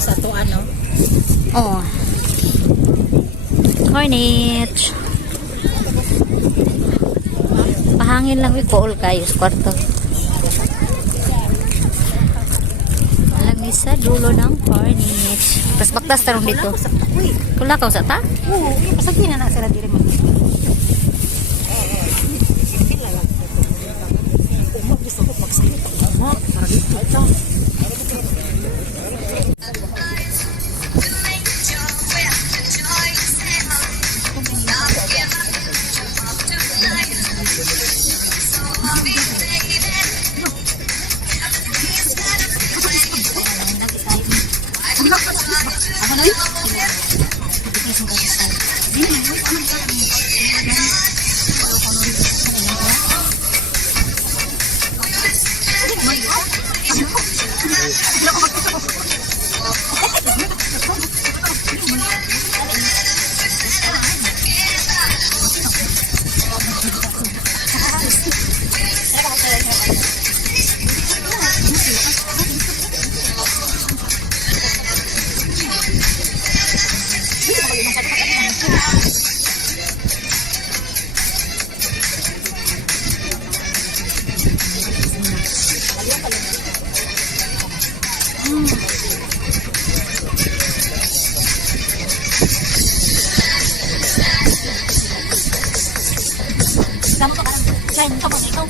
sa to ano. Oh. Hornet. Pahangin lang iko kayo sa kwarto. Alam sa dulo ng hornet. Tapos baktas tarong dito. Kulakaw sa ta? Oo, pasagi na na sila dire man. Gusto ko magsayot. Para dito ito. Ako na yun? Kamu kok kan kamu ikaw.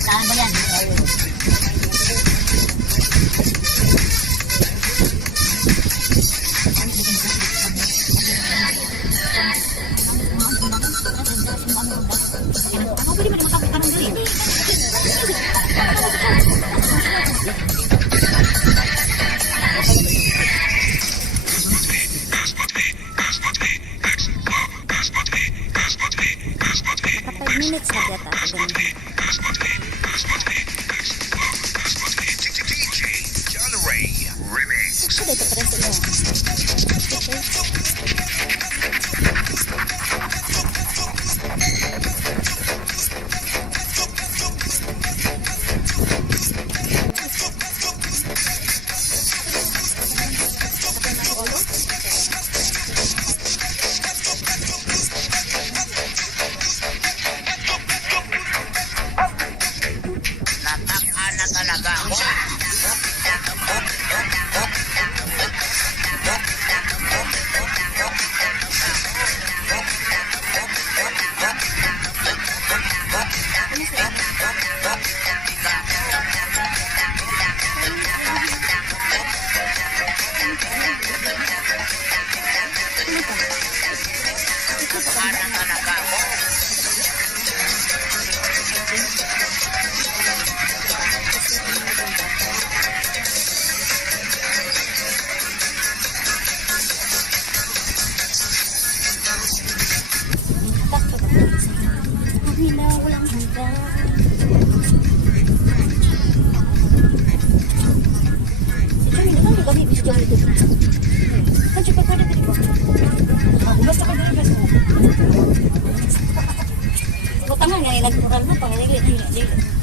Saan ba yan? Ako pwede mo naman tapos tanong dali. Kapag minutes na yata.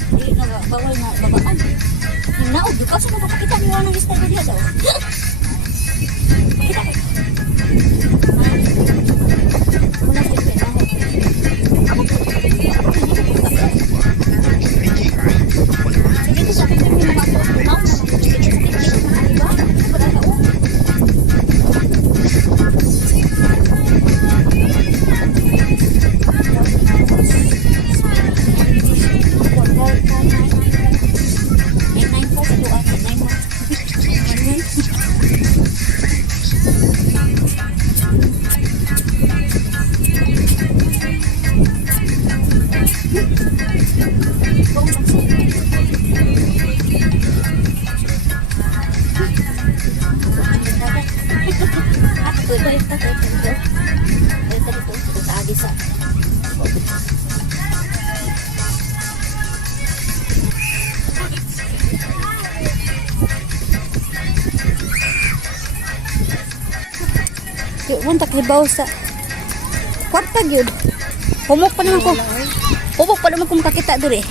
Hindi na bawal na babaan. Yung naog, yung kaso mapapakita niyo ng style niya daw. Pakita ko. Wala siya kailangan. Sige ko sa akin yung mga tunaw na sige sa akin yung mga iba. Wala ka o. Yun, taklibaw sa kwarta yun. Humok pa naman ko. Humok pa naman ko makakita doon eh.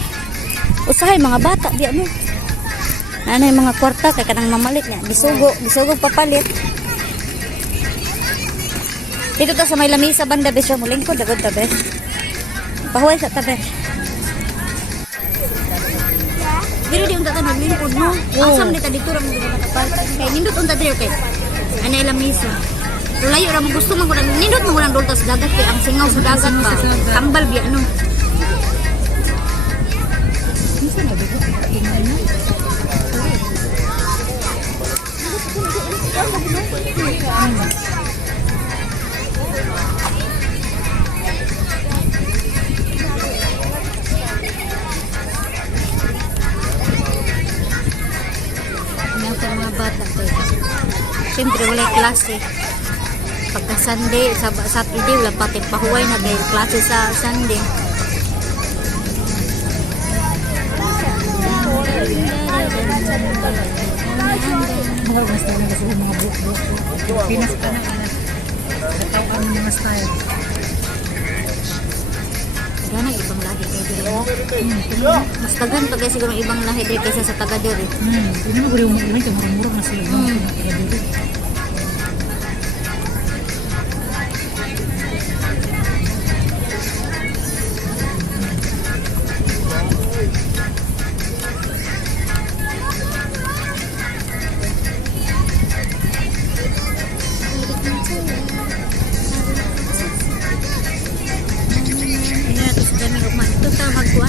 Usahay mga bata. Di ano. Ano yung mga kwarta kaya kanang mamalit niya. Gisugo papalit. Dito ta sa may lamisa banda besyo muling ko dagod tabi. Pahuway sa tabi. Dito di unta tanong lingkod no. Asam dito dito ra mo nakapal. Kay nindot unta dito kay. Anay lamisa. Layo ra mo gusto man ko nindot mo lang dultas dagat kay ang singaw sa dagat ba. Tambal biya no. Isa na dito. Mga bata ko. Siyempre wala klase. Pagka Sunday, Saturday, wala pati pahuway na dahil klase sa Sunday. Mga style na kasi mga buhok. Pinas ka na. Natawa ang mga style. Gana ibang lahi kayo dito. Mas tagan pa kayo siguro ibang lahi dito kaysa sa taga dito. Hindi mo gawin mo ito, murang-murang na sila.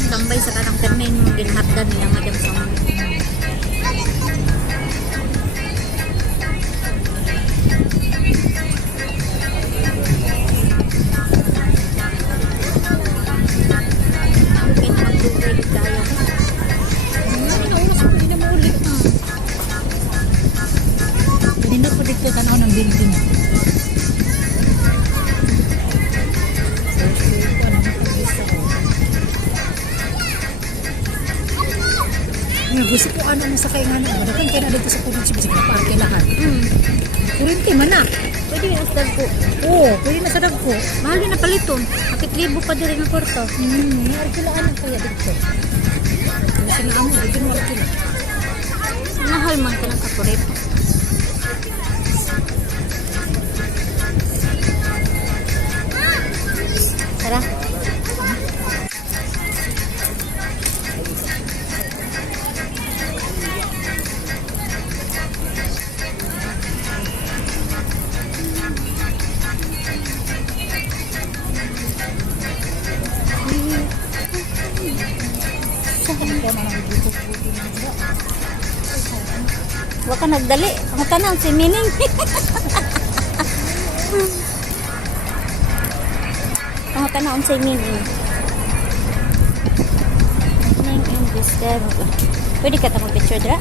Tambay sa kanang termin mong ginhatdan niya madam sa mga okay na mag-tubig tayo Hindi na maulit. Hindi na po dito tanaw ng building. Gusto ko ano mo sa kay nga na. Madating kaya na dito sa probinsya. Kasi parke lahat. Kurinti man na. pwede yung isdag ko Oo, pwede na sa dag ko. mahal din na paliton kapit libo pa din na porto Arkilaan ang kaya dito. Kasi nga mo, dito mo arkila. mahal man ka ng kapurit tara Waka nagdali. Ang tanang si Mining. Ang tanang si Mining. Mining English there. Pwede ka tamang picture dra?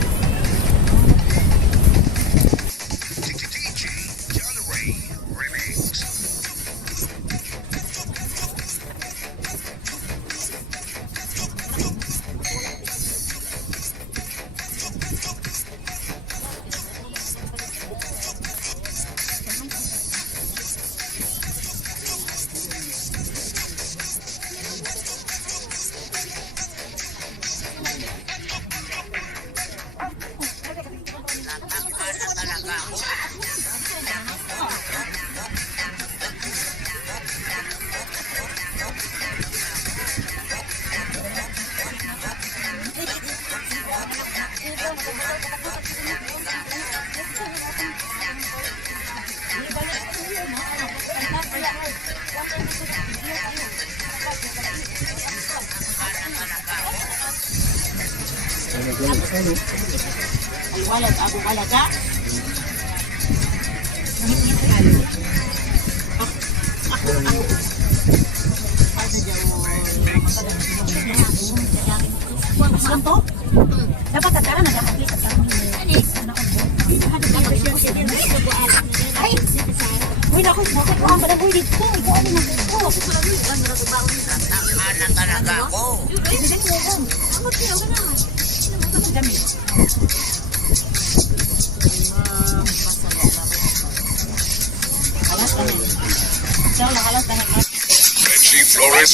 Walad ako alaga. Santo? Dapat tatara na dapat kita ta. Ay. Uy, naku, bakit ko ang balaboy dito? Ito ano na dito? Anak talaga ako. Halas ka na. Siya, halas ka na. Reggie Flores